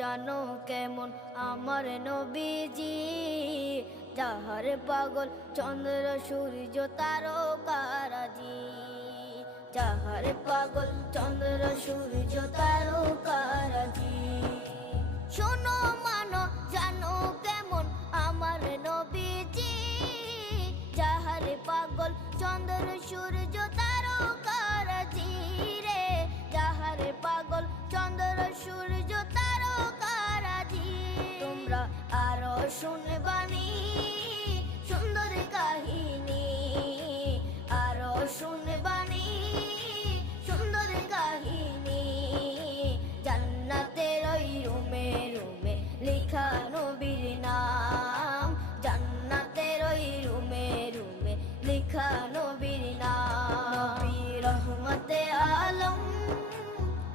জানো কেমন আমার নবীজি, যাহার পাগল চন্দ্র সূর্য তারকারাজি, যাহার পাগল চন্দ্র সূর্য তারকারাজি। শোনো মানো জানো কেমন আমার নবীজি, যাহার পাগল চন্দ্র সূর্য তারকারাজি রে, যাহার পাগল চন্দ্র সূর্য তারকারাজি। তোমরা আরো শুনবানি সুন্দর কাহিনী, আরো শুনবানি সুন্দর কাহিনী। জান্নাতের ওই রুমে রুমে লেখা নবীর নাম, জান্নাতের ওই রুমে রুমে লেখা নবীর নাম। নবী রহমতে আলম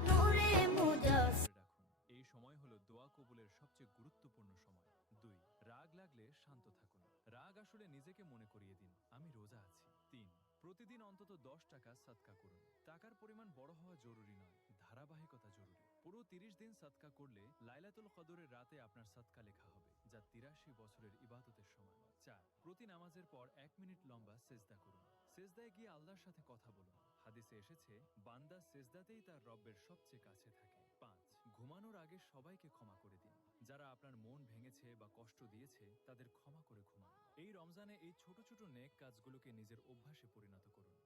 নূরে মুজাসসিম। রাখুন, এই সময় হলো দোয়া কবুলের সবচেয়ে গুরুত্বপূর্ণ সময়। 2, রাগ লাগলে শান্ত থাকুন। রাগ আসলে নিজেকে মনে করিয়ে দিন আমি রোজা আছি। 3, প্রতিদিন অন্তত 10 টাকা সদকা করুন। টাকার পরিমাণ বড় হওয়া জরুরি নয়, ধারাবাহিকতা জরুরি। পুরো 30 দিন সদকা করলে লাইলাতুল কদরের রাতে আপনার সদকা লেখা হবে, যা 83 বছরের ইবাদতের সমান। 4, প্রতি নামাজের পর 1 মিনিট লম্বা সেজদা করুন। সেজদায় গিয়ে আল্লাহর সাথে কথা বলুন। হাদিসে এসেছে বান্দা সেজদাতেই তার রব্বের সবচেয়ে কাছে থাকে। 5, ঘুমানোর আগে সবাইকে ক্ষমা করে দিন। যারা আপনার মন ভেঙেছে বা কষ্ট দিয়েছে তাদের ক্ষমা করে ঘুমান। এই রমজানে এই ছোট ছোট নেক কাজগুলোকে নিজের অভ্যাসে পরিণত করুন।